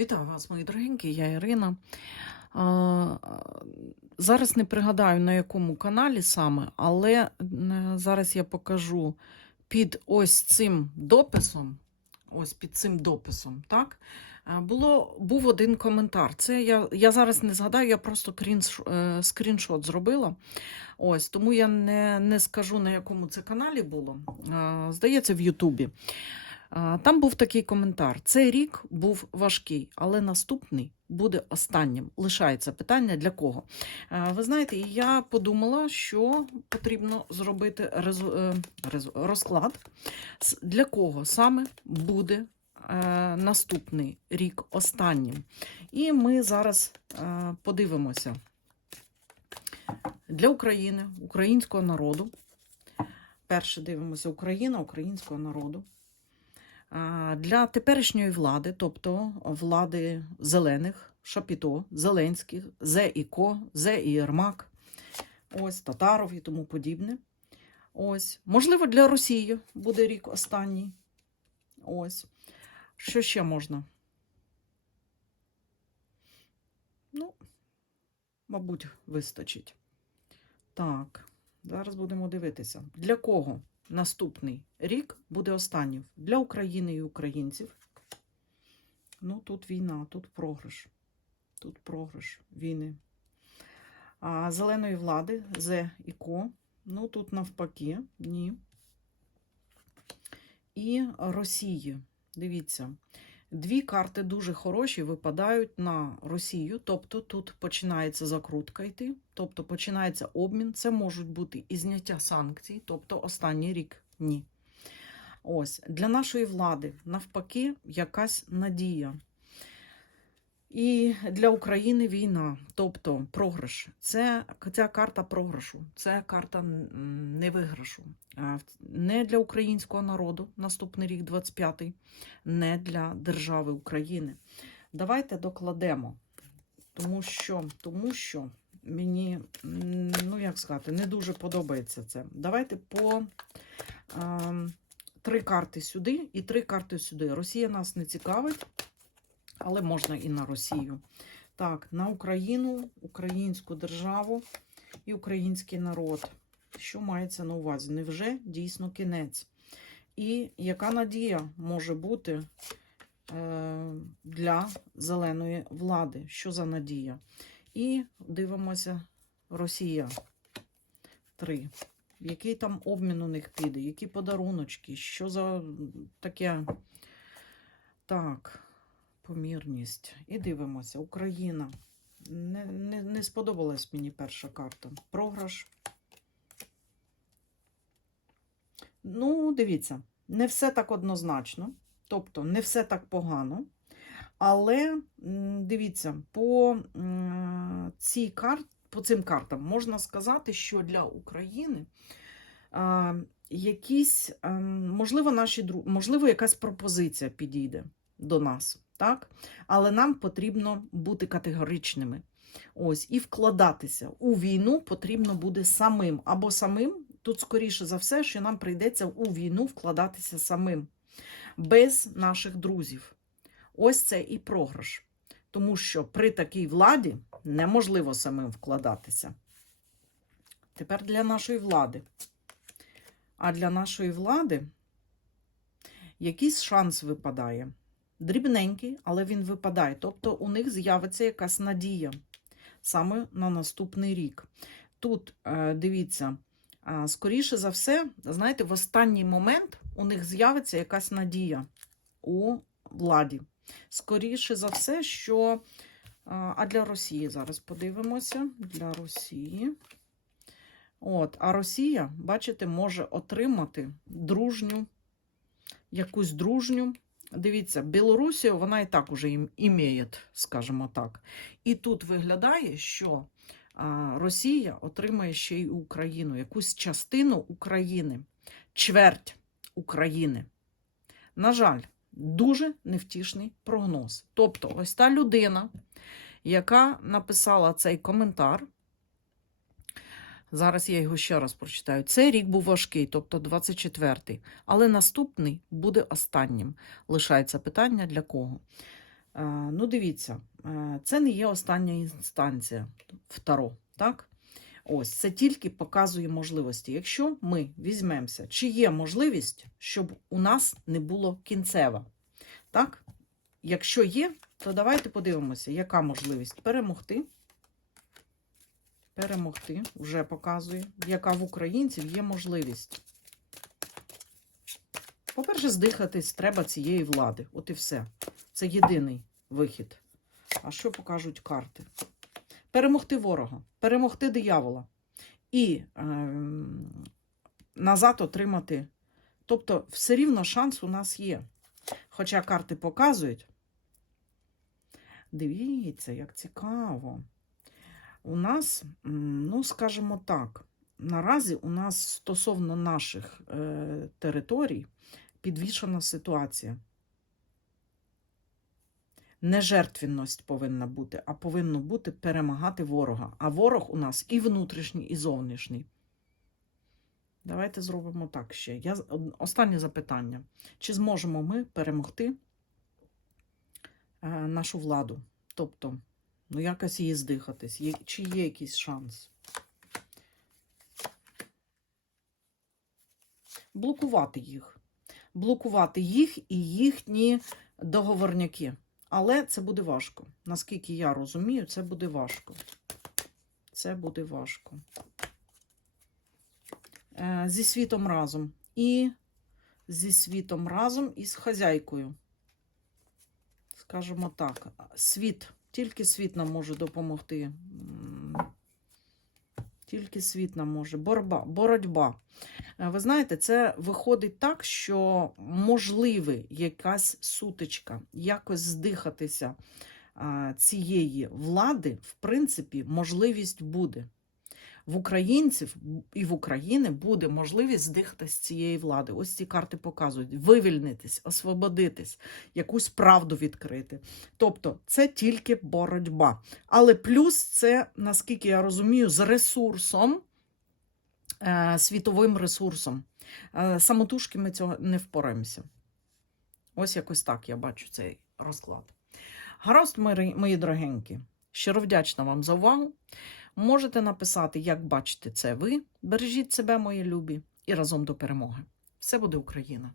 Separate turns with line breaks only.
Вітаю вас, мої дорогенькі, я Ірина. Зараз не пригадаю, на якому каналі саме, але е, зараз я покажу під ось цим дописом. Ось під цим дописом, так? е, Було, був один коментар. Це я, я зараз не згадаю, я просто крінш, е, скріншот зробила. Ось, тому я не, не скажу, на якому це каналі було. Здається, в Ютубі. Там був такий коментар: цей рік був важкий, але наступний буде останнім. Лишається питання для кого. Ви знаєте, я подумала, що потрібно зробити е, розклад, для кого саме буде е, наступний рік останнім. І ми зараз е, подивимося для України, українського народу. Перше дивимося Україна, українського народу. Для теперішньої влади, тобто влади зелених, Шапіто, Зеленських, Зе і Ко, Зе і Єрмак, ось Татаров і тому подібне. Ось. Можливо, для Росії буде рік останній. Ось. Що ще можна? Ну, мабуть, вистачить. Так, зараз будемо дивитися. Для кого? Наступний рік буде останнім для України і українців. Ну, тут війна, тут програш. Тут програш війни. А зеленої влади З і Ко. Ну, тут навпаки, ні. І Росії. Дивіться, дві карти дуже хороші випадають на Росію. Тобто тут починається закрутка йти, тобто починається обмін. Це можуть бути і зняття санкцій, тобто останній рік ні. Ось для нашої влади навпаки якась надія. І для України війна, тобто програш. Це ця карта програшу, це карта м, невиграшу. Не для українського народу наступний рік, 25-й, не для держави України. Давайте докладемо, тому що, тому що мені, ну як сказати, не дуже подобається це. Давайте по три карти сюди і три карти сюди. Росія нас не цікавить, але можна і на Росію. Так, на Україну, українську державу і український народ. Що мається на увазі? Невже дійсно кінець? І яка надія може бути е, для зеленої влади? Що за надія? І дивимося Росія. Три. Який там обмін у них піде, які подаруночки, що за таке. Так, помірність. І дивимося. Україна. Не, не, не сподобалась мені перша карта. Програш. Ну, дивіться, не все так однозначно. Тобто, не все так погано. Але дивіться, по, цій кар... по цим картам можна сказати, що для України якісь, а, можливо, наші можливо, якась пропозиція підійде до нас, так? Але нам потрібно бути категоричними. Ось, і вкладатися у війну потрібно буде самим. Або самим, тут, скоріше за все, що нам прийдеться у війну вкладатися самим, без наших друзів. Ось це і програш. Тому що при такій владі неможливо самим вкладатися. Тепер для нашої влади. А для нашої влади якийсь шанс випадає. Дрібненький, але він випадає. Тобто у них з'явиться якась надія саме на наступний рік. Тут, е, дивіться, е, скоріше за все, знаєте, в останній момент у них з'явиться якась надія у владі. Скоріше за все, що. А а для Росії зараз подивимося. Для Росії. От, а Росія, бачите, може отримати дружню, якусь дружню. Дивіться, Білорусію вона і так уже ім- імеє, скажімо так. І тут виглядає, що Росія отримає ще й Україну, якусь частину України, чверть України. На жаль, дуже невтішний прогноз. Тобто, ось та людина, яка написала цей коментар. Зараз я його ще раз прочитаю. Цей рік був важкий, тобто 24-й, але наступний буде останнім. Лишається питання для кого. Е, Ну, дивіться, е, це не є остання інстанція в Таро, так? Ось, це тільки показує можливості. Якщо ми візьмемося, чи є можливість, щоб у нас не було кінцева. Так? Якщо є, то давайте подивимося, яка можливість перемогти. Перемогти вже показує, яка в українців є можливість. По-перше, здихатись треба цієї влади. От і все. Це єдиний вихід. А що покажуть карти? Перемогти ворога, перемогти диявола і е, назад отримати. Тобто, все рівно шанс у нас є. Хоча карти показують. Дивіться, як цікаво. У нас, ну, скажімо так, наразі у нас стосовно наших е, територій підвішена ситуація. Не жертвенність повинна бути, а повинно бути перемагати ворога. А ворог у нас і внутрішній, і зовнішній. Давайте зробимо так ще. Я... Останнє запитання. Чи зможемо ми перемогти е, нашу владу? Тобто, ну якось її здихатись. Є... Чи є якийсь шанс? Блокувати їх. Блокувати їх і їхні договорняки. Але це буде важко. Наскільки я розумію, це буде важко. Це буде важко. Е, Зі світом разом. І зі світом разом і з хазяйкою. Скажімо так, світ, тільки світ нам може допомогти. Тільки світ нам може. Борба, боротьба. Е, Ви знаєте, це виходить так, що можливе якась сутичка, якось здихатися цієї влади, в принципі, можливість буде. В українців і в Україні буде можливість здихатись з цієї влади. Ось ці карти показують: вивільнитись, освободитись, якусь правду відкрити. Тобто, це тільки боротьба. Але плюс це, наскільки я розумію, з ресурсом е, світовим ресурсом. Е, Самотужки ми цього не впораємося. Ось якось так я бачу цей розклад. Гаразд, мої дорогенькі, щиро вдячна вам за увагу. Можете написати, як бачите це ви. Бережіть себе, мої любі, і разом до перемоги. Все буде Україна!